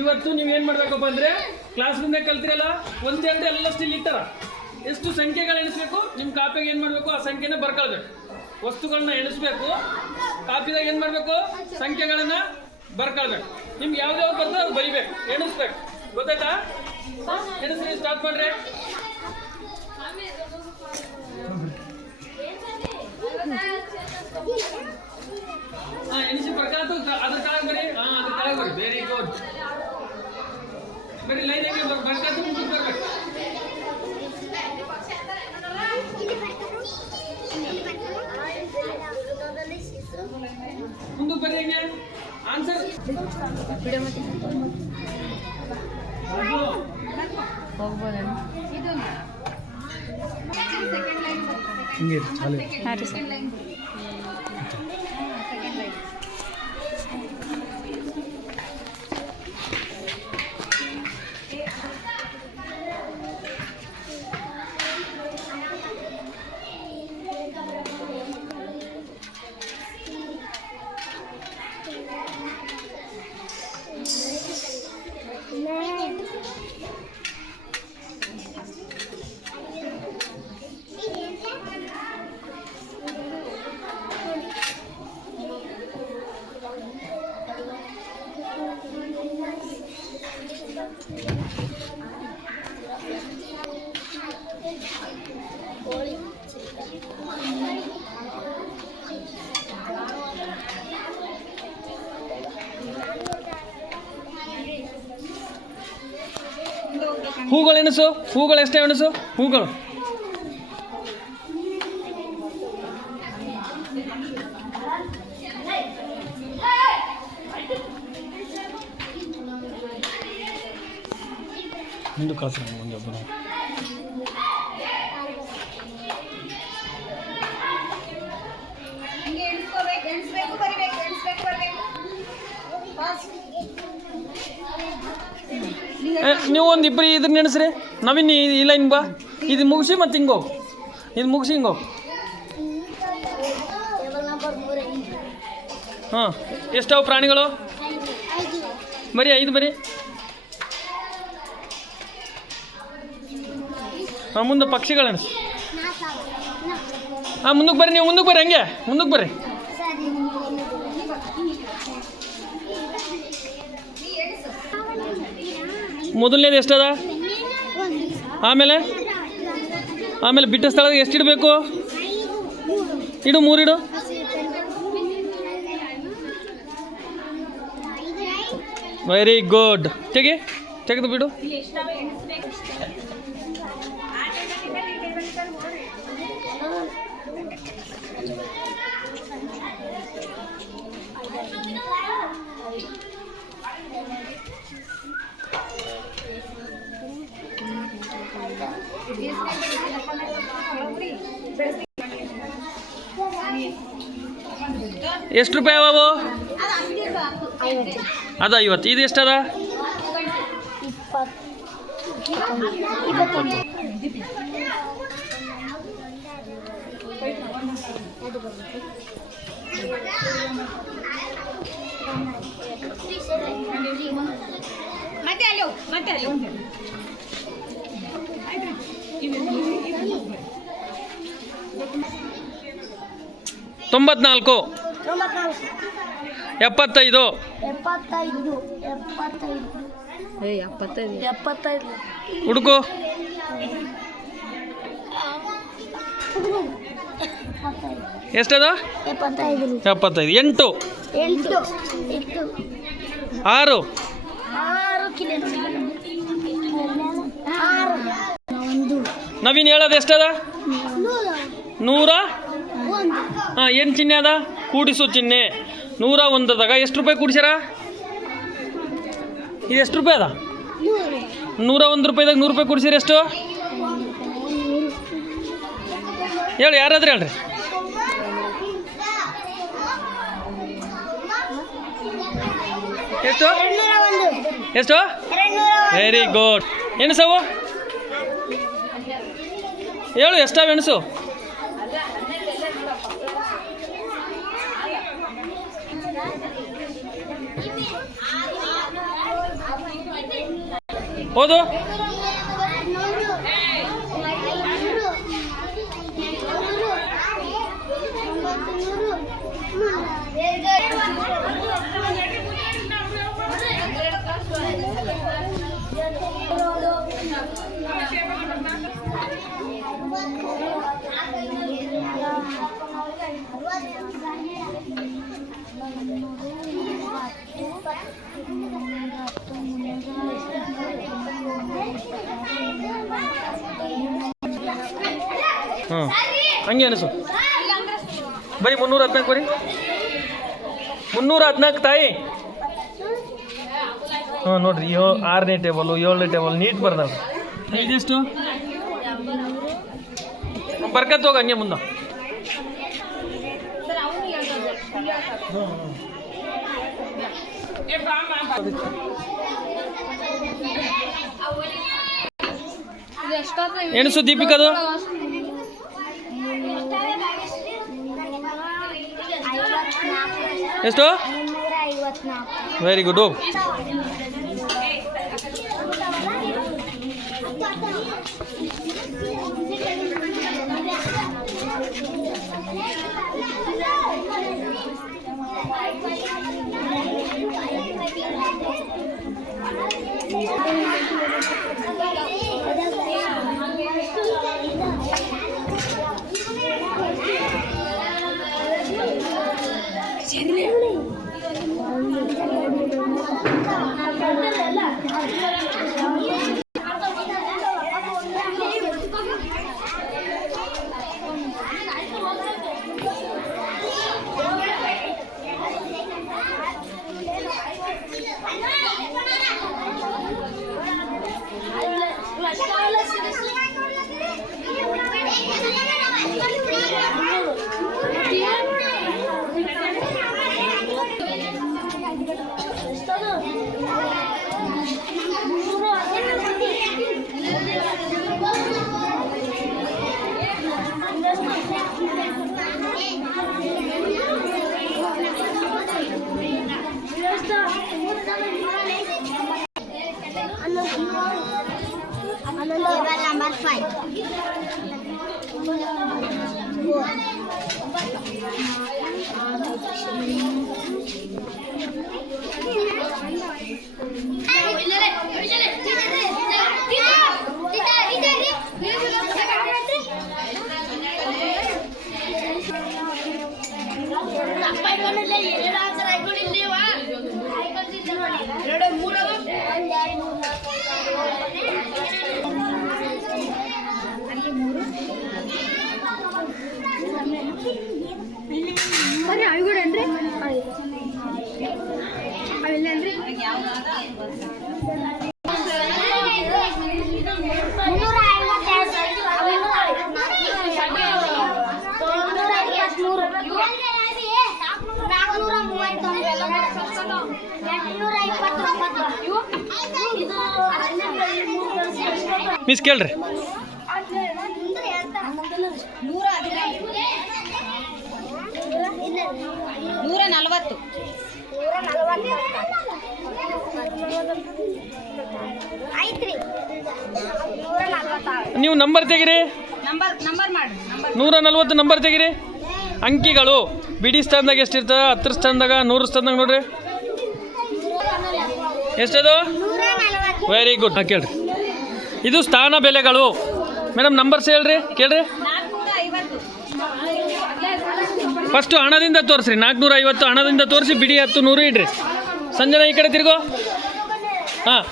ಇವತ್ತು ನೀವು ಏನು ಮಾಡಬೇಕಪ್ಪ ಅಂದರೆ ಕ್ಲಾಸ್ ರೂಮ್ನಾಗ ಕಲ್ತಿರಲ್ಲ ಒಂದೇ ಅಂದರೆ ಎಲ್ಲ ಸ್ಟಿಲ್ ಇಟ್ಟಾರ ಎಷ್ಟು ಸಂಖ್ಯೆಗಳು ಎಣಿಸ್ಬೇಕು ನಿಮ್ಮ ಕಾಪಿಗೆ ಏನು ಮಾಡಬೇಕು ಆ ಸಂಖ್ಯೆನ ಬರ್ಕೊಳ್ಬೇಕು ವಸ್ತುಗಳನ್ನ ಎಣಿಸ್ಬೇಕು ಕಾಪಿದಾಗ ಏನು ಮಾಡಬೇಕು ಸಂಖ್ಯೆಗಳನ್ನು ಬರ್ಕೊಳ್ಬೇಕು ನಿಮ್ಗೆ ಯಾವ್ದಾವ್ದು ಬರ್ತೋ ಅದು ಬರಿಬೇಕು ಎಣಿಸ್ಬೇಕು ಗೊತ್ತಾಯ್ತಾ ಎಣಿಸಿ ಸ್ಟಾರ್ಟ್ ಮಾಡ್ರಿ ಎಣಿಸಿ ಬರ್ಕಾತು ಅದ್ರ ಕೆಳಗೆ ಬರಿ ಅದ್ರ ಕೆಳಗೆ ಬರಿ ವೆರಿ ಗುಡ್ ಬರೀ ಲೈನ್ ಆಗಿ ಬರ್ಕಾತು ಮುಂದಕ್ಕೆ ಬರ್ಬೇಕು ಮುಂದಕ್ಕೆ ಬರ್ರಿ ಹೆಂಗೆ ಆನ್ಸರ್ ಹಿಂಗೆ ಚಾಲು ಹೂಗಳು ಎಣಿಸು ಹೂಗಳು ಎಷ್ಟೇ ಎಣಿಸು ಹೂಗಳು ಮುಂದೆ ಕಾಸು ಒಂದು ನೀವು ಒಂದು ಇಬ್ಬರು ಇದ್ರ ನೆನೆಸ್ರಿ ನವೀನ್ ಈ ಲೈನ್ ಬಾ ಇದು ಮುಗಿಸಿ ಮತ್ತೆ ಹಿಂಗೋ ಇದು ಮುಗಿಸಿ ಹಿಂಗೋ ಹಾಂ ಎಷ್ಟವು ಪ್ರಾಣಿಗಳು ಬರೀ 5 ಬರೀ ಹಾಂ ಮುಂದೆ ಪಕ್ಷಿಗಳು ಎಣಿಸಿ ಹಾಂ ಮುಂದಕ್ಕೆ ಬರ್ರಿ ನೀವು ಮುಂದಕ್ಕೆ ಬರ್ರಿ ಹಂಗೆ ಮುಂದಕ್ಕೆ ಬರ್ರಿ ಮೊದಲನೇದು ಎಷ್ಟದ ಆಮೇಲೆ ಆಮೇಲೆ ಬಿಟ್ಟ ಸ್ಥಳದಾಗ ಎಷ್ಟು ಇಡಬೇಕು ಇಡು 3 ಇಡು ವೆರಿ ಗುಡ್ ತೆಗೆದು ಬಿಡು ಎಷ್ಟು ರೂಪಾಯಿ ಅವು ಅದ 50 ಇದು ಎಷ್ಟದ 94 75 ಹುಡುಕು ಎಷ್ಟದ 75 8 6 ನವೀನ್ ಹೇಳೋದು ಎಷ್ಟದ 100 ಹಾಂ ಏನು ಚಿಹ್ನೆ ಅದ ಕೂಡಿಸು ಚಿಹ್ನೆ 101ದಾಗ ಎಷ್ಟು ರೂಪಾಯಿ ಕೂಡಿಸ್ಯಾರ ಇದು ಎಷ್ಟು ರೂಪಾಯಿ ಅದ 101 ರೂಪಾಯಿದಾಗ 100 ರೂಪಾಯಿ ಕೂಡಿಸಿರಿ ಎಷ್ಟು ಹೇಳಿ ಯಾರಾದ್ರೂ ಹೇಳ್ರಿ ಎಷ್ಟು ಎಷ್ಟು ವೆರಿ ಗುಡ್ ಎಣಿಸವು ಹೇಳು ಎಷ್ಟಾವ ಎಣಿಸು ಓದು. ಹಂಗೆ ಅನಿಸು. ಬರೀ 314 ಬರೀ 314 ತಾಯಿ. ನೋಡ್ರಿ 6ನೇ ಟೇಬಲು 7ನೇ ಟೇಬಲ್ ನೀಟ್ ಬರ್ದಾವ. ಇದೆಷ್ಟು ಬರ್ಕತ್ ಹೋಗ ಹಂಗೆ ಮುಂದೆ. ಎಣಸು ದೀಪಿಕದು. ಎಷ್ಟು? Very good. ಹೋಗು. Number 5. ಮಿಸ್ ಕೇಳ್ರಿ. 140. ನೀವು ನಂಬರ್ ತೆಗಿರಿ. 140 ನಂಬರ್ ತೆಗಿರಿ. ಅಂಕಿಗಳು ಬಿಡಿ ಸ್ಥಾನದಾಗ ಎಷ್ಟಿರ್ತದೆ? 10 ಸ್ಥಾನದಾಗ 100 ಸ್ಥಾನದಾಗ ನೋಡ್ರಿ ಎಷ್ಟದು? Very good. ಕೇಳ್ರಿ, ಇದು ಸ್ಥಾನ ಬೆಲೆಗಳು. ಮೇಡಮ್ ನಂಬರ್ಸ್ ಹೇಳ್ರಿ, ಕೇಳ್ರಿ. ಫಸ್ಟು ಹಣದಿಂದ ತೋರಿಸ್ರಿ. 450 ಹಣದಿಂದ ತೋರಿಸಿ, ಬಿಡಿ 10 100 ಇಡ್ರಿ. ಸಂಜನಾ ಈ ಕಡೆ ತಿರ್ಗೋ. ಹಾಂ,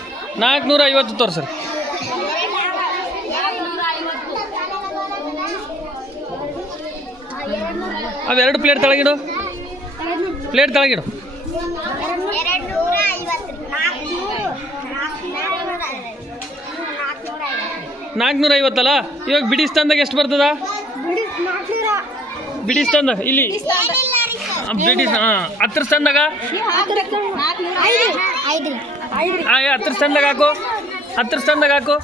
450 ತೋರಿಸ್ರಿ. ಅವೆರಡು ಪ್ಲೇಟ್ ತೆಳಗಿಡು. ಪ್ಲೇಟ್ ತೆಳಗಿಡು. 450 ಅಲ್ಲ. ಇವಾಗ ಬಿಡಿ ಸ್ಥಾನದಾಗ ಎಷ್ಟು ಬರ್ತದ? ಬಿಡಿ ಸ್ಥಾನದಾಗ ಇಲ್ಲಿ ಬಿಡಿ 10 ಸ್ಥಾನದಾಗ 10 ಸ್ಥಾನದಾಗ ಹಾಕು. 10 ಸ್ಥಾನದಾಗ ಹಾಕು.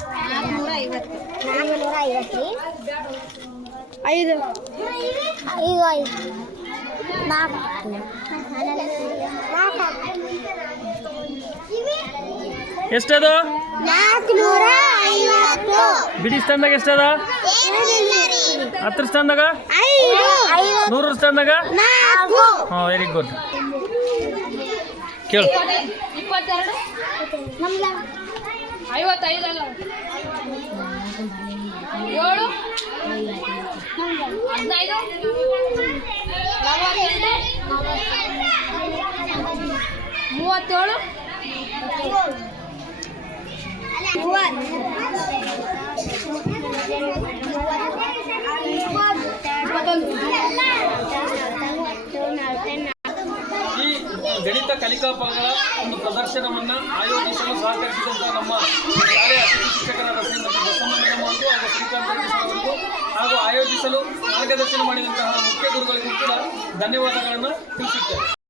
5 ಎಷ್ಟದು 450 ಬಿಡಿ ಸ್ಥಾನದಾಗ ಎಷ್ಟದ 10 ಸ್ಥಾನದಾಗ 100 ಸ್ಥಾನದಾಗ ಹಾಂ ವೆರಿ ಗುಡ್ ಕೇಳು 22 55 ಅಲ್ಲ 7 15 ಈ ಗಣಿತ ಕಲಿಕಾ ಫಲಗಳ ಒಂದು ಪ್ರದರ್ಶನವನ್ನು ಆಯೋಜಿಸಲು ಸಹಕರಿಸಿದಂಥ ನಮ್ಮ ಶಾಲೆಯ ಶಿಕ್ಷಕರಾದ ಶ್ರೀಮತಿ ಬಸಮ್ಮ ಮೇಡಮ್ ಹಾಗೂ ಶ್ರೀಕಾಂತ್ ಅವರಿಗೂ ಹಾಗೂ ಆಯೋಜಿಸಲು ಮಾರ್ಗದರ್ಶನ ಮಾಡಿದಂತಹ ಮುಖ್ಯ ಗುರುಗಳಿಗೂ ಕೂಡ ಧನ್ಯವಾದಗಳನ್ನು ತಿಳಿಸುತ್ತೇವೆ.